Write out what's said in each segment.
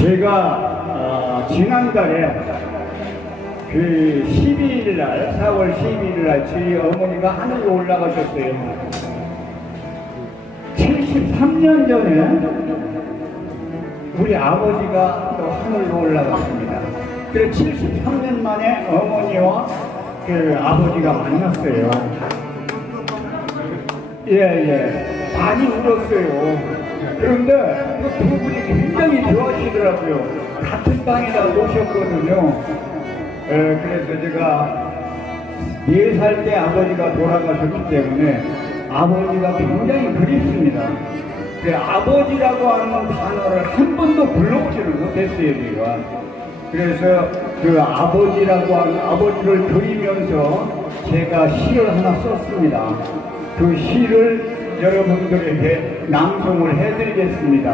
제가 어, 지난달에 그 12일 날, 4월 12일 날 저희 어머니가 하늘로 올라가셨어요. 73년 전에 우리 아버지가 또 하늘로 올라갔습니다. 그래서 73년 만에 어머니와 그 아버지가 만났어요. 예, 예. 많이 울었어요. 그런데 그 두 분이 굉장히 좋아하시더라고요. 같은 방에다 놓으셨거든요. 예, 그래서 제가 네살때 아버지가 돌아가셨기 때문에 아버지가 굉장히 그립습니다. 그 아버지라고 하는 단어를 한 번도 불러보지를 못했어요, 제가. 그래서 그 아버지라고 하는 아버지를 그리면서 제가 시를 하나 썼습니다. 그 시를 여러분들에게 낭송을 해드리겠습니다.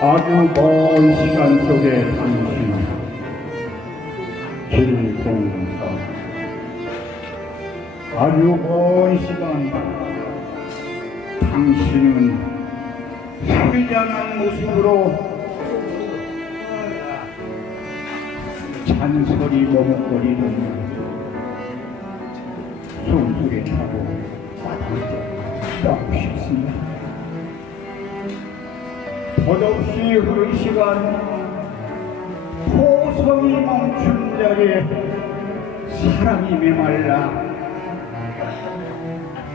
아주 먼 시간 속에 당신은 길공사 아주 먼 시간 당신은 수비장한 모습으로 잔소리 머뭇거리는 손속에 타고 떠고 싶습니다. 덧없이 흐른 시간 호성이 멈춘 자리에 사랑이 메말라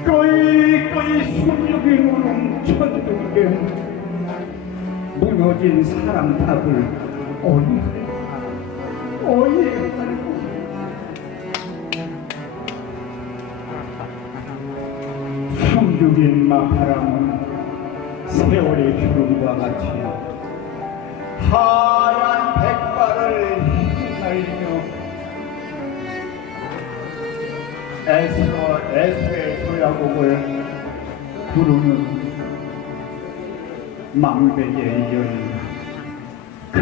꺼이꺼이 숨죽이 누른 천둥에 무너진 사랑탑을 어이 어이 숨죽인 마파람은 세월의 주름과 같이 하얀 백발을 휘날리며 애써 애수의 조야곡을 부르는 망백의 여인 그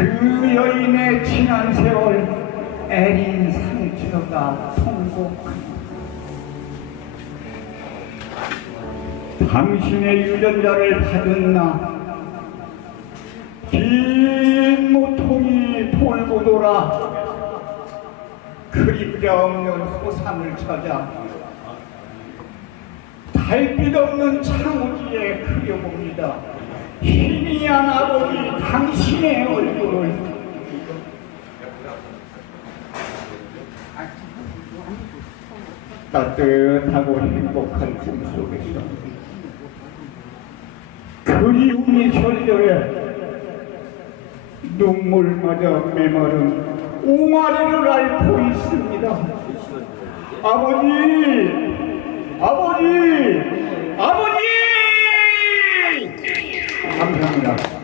여인의 지난 세월 애린 상처가 통곡합니다 당신의 유전자를 받은 나긴 모통이 돌고 돌아 그림자 없는 호산을 찾아 달빛 없는 창호지에 그려봅니다. 희미한 아버지 당신의 얼굴을. 따뜻하고 행복한 꿈속에서 그리움이 절절해 눈물마저 메마른 옹알이를 앓고 있습니다. 아버지, 아버지, 아버지! 감사합니다.